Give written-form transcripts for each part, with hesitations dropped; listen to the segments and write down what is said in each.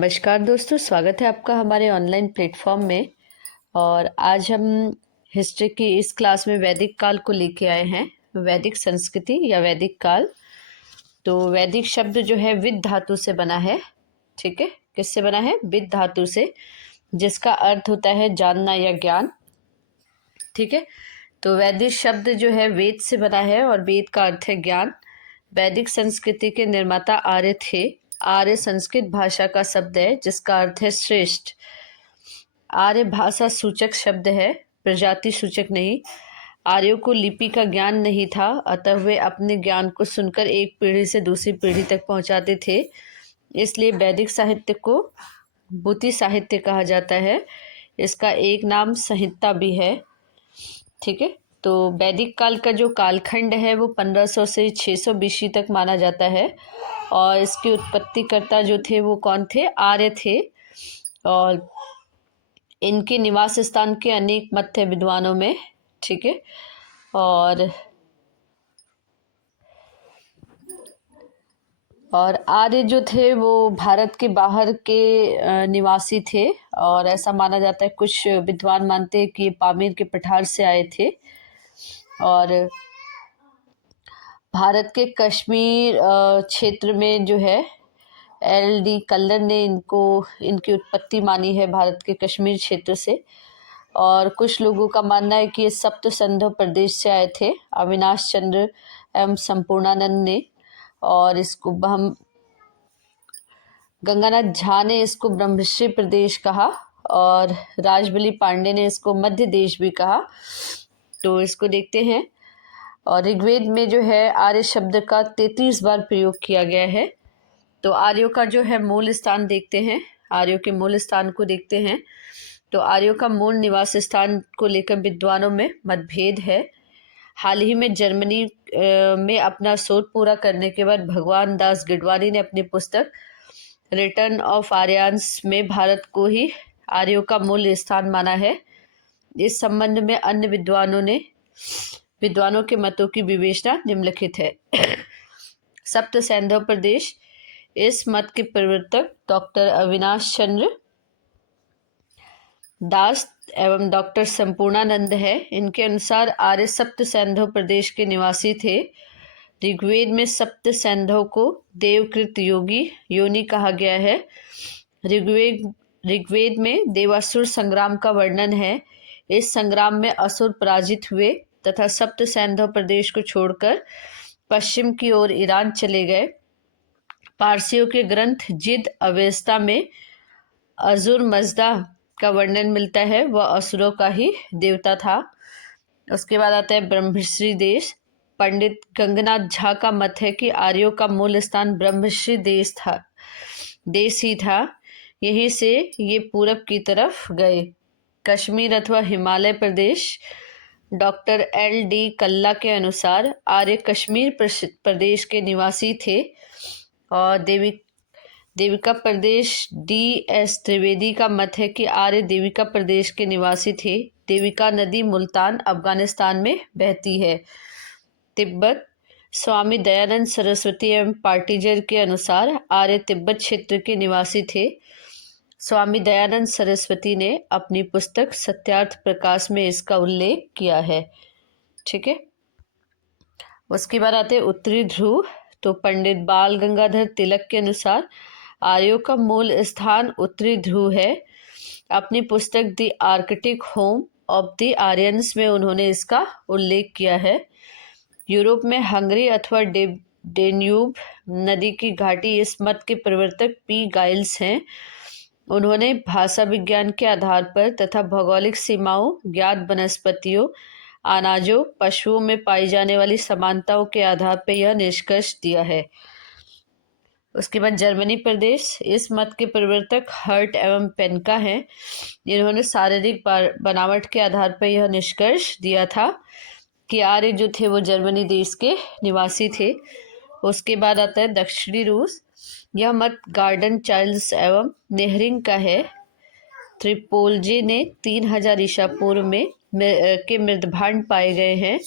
नमस्कार दोस्तों, स्वागत है आपका हमारे ऑनलाइन प्लेटफॉर्म में। और आज हम हिस्ट्री की इस क्लास में वैदिक काल को लेके आए हैं। वैदिक संस्कृति या वैदिक काल। तो वैदिक शब्द जो है विद धातु से बना है। ठीक है, किससे बना है? विद धातु से, जिसका अर्थ होता है जानना या ज्ञान। ठीक है, तो वैदिक शब्द जो है वेद से बना है और वेद का अर्थ है ज्ञान। वैदिक संस्कृति के निर्माता आर्य थे। आर्य संस्कृत भाषा का शब्द है जिसका अर्थ है श्रेष्ठ। आर्य भाषा सूचक शब्द है, प्रजाति सूचक नहीं। आर्यों को लिपि का ज्ञान नहीं था, अतः वे अपने ज्ञान को सुनकर एक पीढ़ी से दूसरी पीढ़ी तक पहुंचाते थे। इसलिए वैदिक साहित्य को बुद्धि साहित्य कहा जाता है। इसका एक नाम संहिता भी है। ठीक है, तो वैदिक काल का जो कालखंड है वो 1500 से 600 बीसी तक माना जाता है। और इसके उत्पत्तिकर्ता जो थे वो कौन थे? आर्य थे। और इनके निवास स्थान के अनेक मत थे विद्वानों में। ठीक है, और आर्य जो थे वो भारत के बाहर के निवासी थे। और ऐसा माना जाता है, कुछ विद्वान मानते हैं कि ये पामीर के पठार से आए थे। और भारत के कश्मीर क्षेत्र में जो है एल.डी. कल्लर ने इनकी उत्पत्ति मानी है भारत के कश्मीर क्षेत्र से। और कुछ लोगों का मानना है कि ये सप्त सिंधु प्रदेश से आए थे, अविनाश चंद्र एवं संपूर्णानंद ने। और इसको हम गंगानाथ झा ने इसको ब्रह्मश्री प्रदेश कहा और राजबली पांडे ने इसको मध्य देश भी कहा। तो इसको देखते हैं। और ऋग्वेद में जो है आर्य शब्द का 33 बार प्रयोग किया गया है। तो आर्यों का जो है मूल स्थान देखते हैं। आर्यों के मूल स्थान को देखते हैं। तो आर्यों का मूल निवास स्थान को लेकर विद्वानों में मतभेद है। हाल ही में जर्मनी में अपना शोध पूरा करने के बाद भगवान दास गिडवानी ने अपनी पुस्तक रिटर्न ऑफ आर्यंस में भारत को ही आर्यों का मूल स्थान माना है। इस संबंध में अन्य विद्वानों के मतों की विवेचना निम्नलिखित है। सप्त सिंधु प्रदेश, इस मत के प्रवर्तक डॉक्टर अविनाश चंद्र दास एवं डॉक्टर संपूर्णानंद है। इनके अनुसार आर्य सप्त सिंधु प्रदेश के निवासी थे। ऋग्वेद में सप्त सिंधु को देवकृत योनि कहा गया है। ऋग्वेद में देवासुर संग्राम का वर्णन है। इस संग्राम में असुर पराजित हुए तथा सप्त सिंधु प्रदेश को छोड़कर पश्चिम की ओर ईरान चले गए। पारसियों के ग्रंथ जिद अवेस्ता में अजुर मजदा का वर्णन मिलता है, वह असुरों का ही देवता था। उसके बाद आता है ब्रह्मश्री देश। पंडित गंगनाथ झा का मत है कि आर्यों का मूल स्थान ब्रह्मश्री देश ही था। यहीं से ये पूरब की तरफ गए। कश्मीर अथवा हिमालय प्रदेश, डॉक्टर एल.डी. कल्ला के अनुसार आर्य कश्मीर प्रदेश के निवासी थे। और देविका प्रदेश, डी.एस. त्रिवेदी का मत है कि आर्य देविका प्रदेश के निवासी थे। देविका नदी मुल्तान अफगानिस्तान में बहती है। तिब्बत, स्वामी दयानंद सरस्वती एवं पार्टीजर के अनुसार आर्य तिब्बत क्षेत्र के निवासी थे। स्वामी दयानंद सरस्वती ने अपनी पुस्तक सत्यार्थ प्रकाश में इसका उल्लेख किया है। ठीक है, उसके बाद आते हैं उत्तरी ध्रुव। तो पंडित बाल गंगाधर तिलक के अनुसार आर्यों का मूल स्थान उत्तरी ध्रुव है। अपनी पुस्तक the Arctic home of the Aryans में उन्होंने इसका उल्लेख किया है। यूरोप में हंगरी अथवा डेन्यूब नदी की घाटी इस मत के प्रवर्तक पी गाइल्स हैं। उन्होंने भाषा विज्ञान के आधार पर तथा भौगोलिक सीमाओं, ज्ञात वनस्पतियों, अनाजों, पशुओं में पाई जाने वाली समानताओं के आधार पर यह निष्कर्ष दिया है। उसके बाद जर्मनी प्रदेश, इस मत के प्रवर्तक हर्ट एवं पेनका हैं। इन्होंने शारीरिक बनावट के आधार पर यह निष्कर्ष दिया था कि आर्य जो थे वो जर्मनी देश के निवासी थे। उसके बाद आता है दक्षिणी रूस। यह मत गार्डन चाइल्ड्स एवं नेहरिंग का है। त्रिपोलजी ने 3000 ईसा पूर्व में के मृदभांड पाए गए हैं।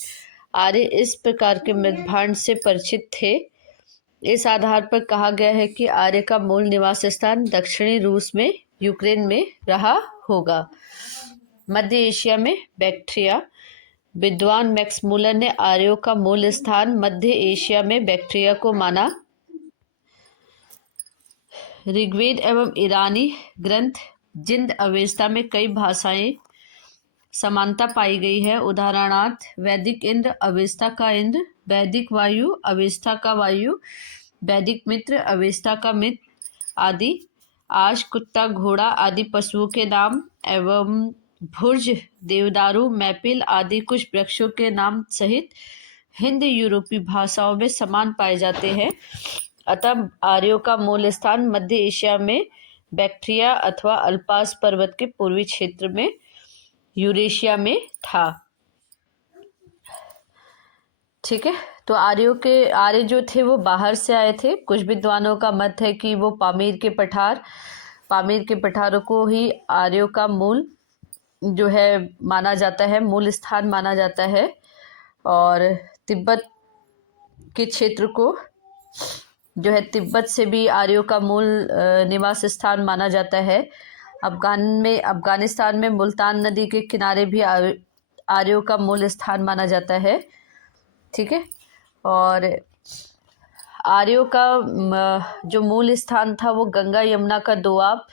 आर्य इस प्रकार के मृदभांड से परिचित थे इस आधार पर कहा गया है कि आर्य का मूल निवास स्थान दक्षिणी रूस में, यूक्रेन में रहा होगा। मध्य एशिया में बैक्ट्रिया। विद्वान मैक्स मूलर ने आर्यों का मूल स्थान मध्य एशिया में बैक्ट्रिया को माना। ऋग्वेद एवं ईरानी ग्रंथ जिंद अवेस्ता में कई भाषाएं समानता पाई गई है। उदाहरणार्थ वैदिक इंद्र अवेस्ता का इंद्र, वैदिक वायु अवेस्ता का वायु, वैदिक मित्र अवेस्ता का मित्र आदि। आज कुत्ता, घोड़ा आदि पशुओं के नाम एवं भुर्ज, देवदारू, मैपिल आदि कुछ वृक्षों के नाम सहित हिंद यूरोपीय भाषाओं में समान पाए जाते हैं। अतः आर्यों का मूल स्थान मध्य एशिया में बैक्ट्रिया अथवा अल्पास पर्वत के पूर्वी क्षेत्र में यूरेशिया में था। ठीक है, तो आर्य जो थे वो बाहर से आए थे। कुछ विद्वानों का मत है कि वो पामीर के पठारों को ही आर्यों का मूल जो है माना जाता है, मूल स्थान माना जाता है। और तिब्बत के क्षेत्र को जो है तिब्बत से भी आर्यों का मूल निवास स्थान माना जाता है। अफगानिस्तान में मुल्तान नदी के किनारे भी आर्यों का मूल स्थान माना जाता है। ठीक है, और आर्यों का जो मूल स्थान था वो गंगा यमुना का दोआब,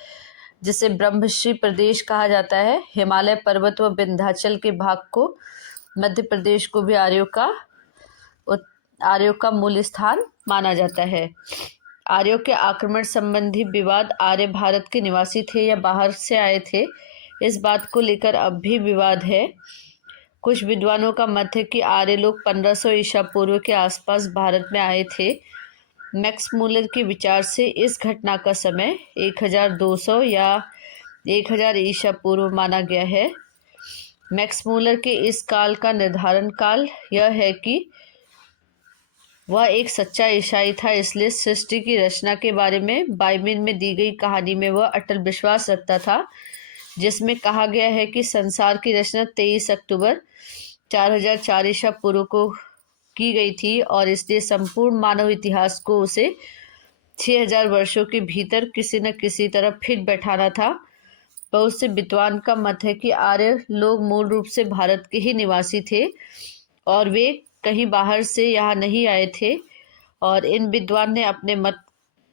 जिसे ब्रह्मश्री प्रदेश कहा जाता है, हिमालय पर्वत व विंध्याचल के भाग को, मध्य प्रदेश को भी आर्यों का मूल स्थान माना जाता है। आर्यों के आक्रमण संबंधी विवाद, आर्य भारत के निवासी थे या बाहर से आए थे, इस बात को लेकर अब भी विवाद है। कुछ विद्वानों का मत है कि आर्य लोग 1500 ईसा पूर्व के आसपास भारत में आए थे। मैक्स मूलर के विचार से इस घटना का समय 1200 या 1000 ईसा पूर्व माना गया है। मैक्स मूलर के इस काल का निर्धारण काल यह है कि वह एक सच्चा ईसाई था, इसलिए सृष्टि की रचना के बारे में बाइबिल में दी गई कहानी में वह अटल विश्वास रखता था, जिसमें कहा गया है कि संसार की रचना 23 अक्टूबर 4004 ईसा पूर्व को की गई थी और इसलिए संपूर्ण मानव इतिहास को उसे 6000 वर्षों के भीतर किसी न किसी तरह फिट बैठाना था। बहुत से विद्वान का मत है कि आर्य लोग मूल रूप से भारत के ही निवासी थे और वे कहीं बाहर से यहाँ नहीं आए थे। और इन विद्वान ने अपने मत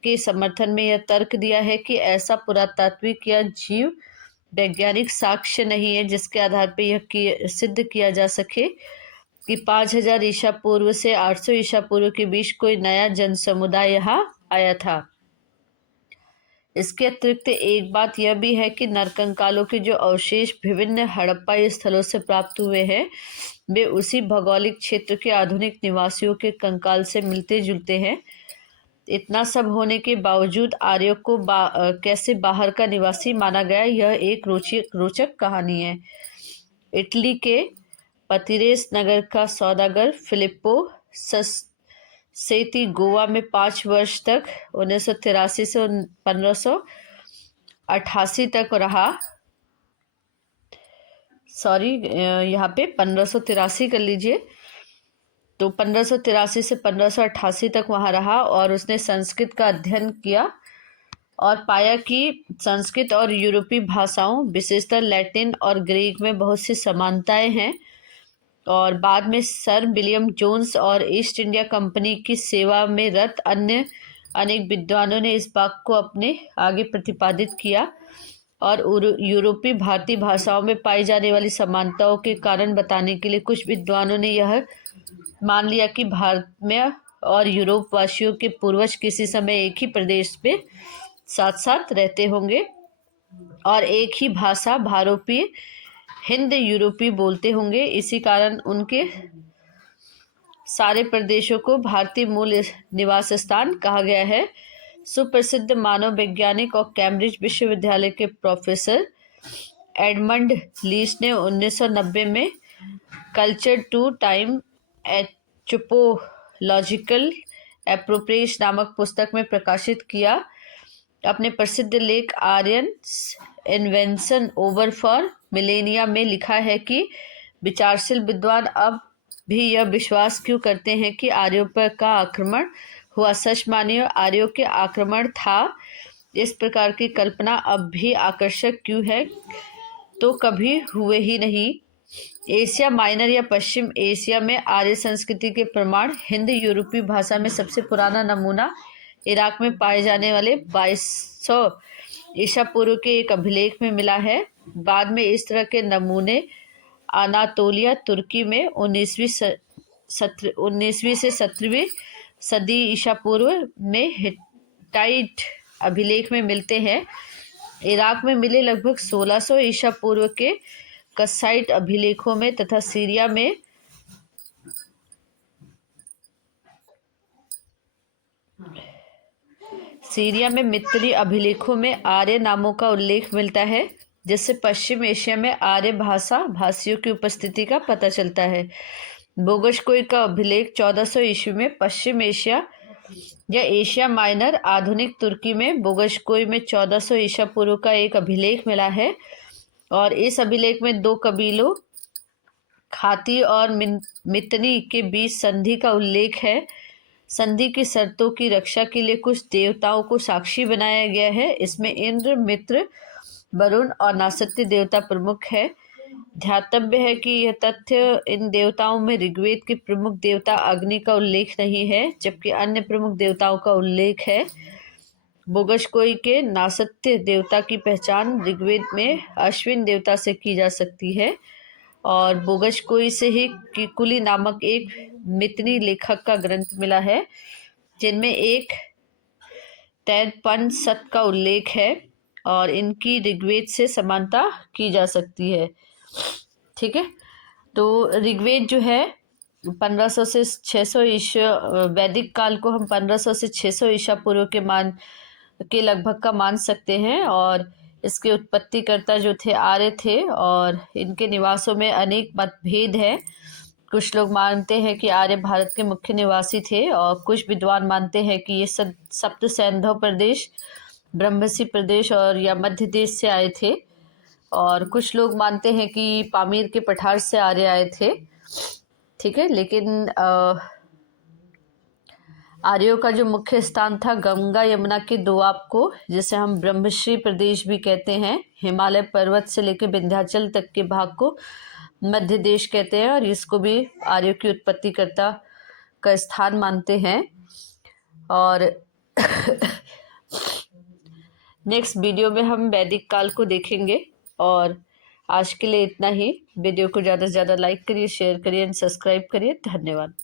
के समर्थन में यह तर्क दिया है कि ऐसा पुरातात्विक या जीव वैज्ञानिक साक्ष्य नहीं है जिसके आधार पर यह सिद्ध किया जा सके कि 5000 ईसा पूर्व से 800 ईसा पूर्व के बीच कोई नया जन समुदाय यहाँ आया था। इसके अतिरिक्त एक बात यह भी है कि नरकंकालों के जो अवशेष विभिन्न हड़प्पा स्थलों से प्राप्त हुए हैं वे उसी भौगोलिक क्षेत्र के आधुनिक निवासियों के कंकाल से मिलते जुलते हैं। इतना सब होने के बावजूद आर्यों को कैसे बाहर का निवासी माना गया, यह एक रोचक कहानी है। इटली के पतिरेस नगर का सौदागर फिलिप्पो सेती गोवा में 5 वर्ष तक 1983 से 1588 तक रहा। यहाँ पे 1583 कर लीजिए। तो 1583 से 1588 तक वहाँ रहा और उसने संस्कृत का अध्ययन किया और पाया कि संस्कृत और यूरोपीय भाषाओं, विशेषतर लैटिन और ग्रीक में बहुत सी समानताएं हैं। और बाद में सर विलियम जोन्स और ईस्ट इंडिया कंपनी की सेवा में रत अन्य अनेक विद्वानों ने इस बात को अपने आगे प्रतिपादित किया और यूरोपीय भारतीय भाषाओं में पाई जाने वाली समानताओं के कारण बताने के लिए कुछ विद्वानों ने यह मान लिया कि भारत में और यूरोप वासियों के पूर्वज किसी समय एक ही प्रदेश में साथ साथ रहते होंगे और एक ही भाषा भारोपीय हिंद यूरोपीय बोलते होंगे। इसी कारण उनके सारे प्रदेशों को भारतीय मूल निवास स्थान कहा गया है। सुप्रसिद्ध मानव वैज्ञानिक और कैम्ब्रिज विश्वविद्यालय के प्रोफेसर एडमंड लीच ने 1990 में culture to time anthropological appropriation नामक पुस्तक में प्रकाशित किया। अपने प्रसिद्ध लेख Aryans invention over for millennia में लिखा है कि विचारशील विद्वान अब भी यह विश्वास क्यों करते हैं कि आर्यों पर का आक्रमण हुआ सच मानिए आर्यों के आक्रमण था। इस प्रकार की कल्पना अब भी आकर्षक क्यों है? तो कभी हुए ही नहीं। एशिया माइनर या पश्चिम एशिया में आर्य संस्कृति के प्रमाण हिंद यूरोपीय भाषा में सबसे पुराना नमूना इराक में पाए जाने वाले 2200 ईसा पूर्व के एक अभिलेख में मिला है। बाद में इस तरह के नमूने अनातोलिया तुर्की में 19वीं से 17वीं सदी ईसा पूर्व में हिट्टाइट अभिलेख में मिलते हैं। इराक में मिले लगभग 1600 ईसा पूर्व के कसाइट अभिलेखों में तथा सीरिया में मित्री अभिलेखों में आर्य नामों का उल्लेख मिलता है, जिससे पश्चिम एशिया में आर्य भाषियों की उपस्थिति का पता चलता है। बोगशकोई का अभिलेख 1400 ईस्वी में पश्चिम एशिया या एशिया माइनर आधुनिक तुर्की में बोगशकोई में 1400 ईसा पूर्व का एक अभिलेख मिला है और इस अभिलेख में दो कबीलों खाती और मितनी के बीच संधि का उल्लेख है। संधि की शर्तों की रक्षा के लिए कुछ देवताओं को साक्षी बनाया गया है। इसमें इंद्र, मित्र, वरुण और नासत्य देवता प्रमुख है। ध्यातव्य है कि यह तथ्य इन देवताओं में ऋग्वेद के प्रमुख देवता अग्नि का उल्लेख नहीं है, जबकि अन्य प्रमुख देवताओं का उल्लेख है। बोगशकोई के नासत्य देवता की पहचान ऋग्वेद में अश्विन देवता से की जा सकती है और बोगशकोई से ही किकुली नामक एक मितनी लेखक का ग्रंथ मिला है, जिनमें एक तैतपनिषद का उल्लेख है और इनकी ऋग्वेद से समानता की जा सकती है। ठीक है, तो ऋग्वेद जो है 1500 से 600 ईसा वैदिक काल को हम 1500 से 600 ईसा पूर्व के लगभग का मान सकते हैं और इसके उत्पत्तिकर्ता जो थे आर्य थे और इनके निवासों में अनेक मतभेद हैं। कुछ लोग मानते हैं कि आर्य भारत के मुख्य निवासी थे और कुछ विद्वान मानते हैं कि ये सप्त सैंधव प्रदेश, ब्रह्मसी प्रदेश और या मध्य देश से आए थे और कुछ लोग मानते हैं कि पामीर के पठार से आर्य आए थे। ठीक है, लेकिन आर्यों का जो मुख्य स्थान था गंगा यमुना के दोआब को, जिसे हम ब्रह्मश्री प्रदेश भी कहते हैं, हिमालय पर्वत से लेकर विंध्याचल तक के भाग को मध्य देश कहते हैं और इसको भी आर्यों की उत्पत्तिकर्ता का स्थान मानते हैं। और नेक्स्ट वीडियो में हम वैदिक काल को देखेंगे और आज के लिए इतना ही। वीडियो को ज़्यादा से ज़्यादा लाइक करिए, शेयर करिए एंड सब्सक्राइब करिए। धन्यवाद।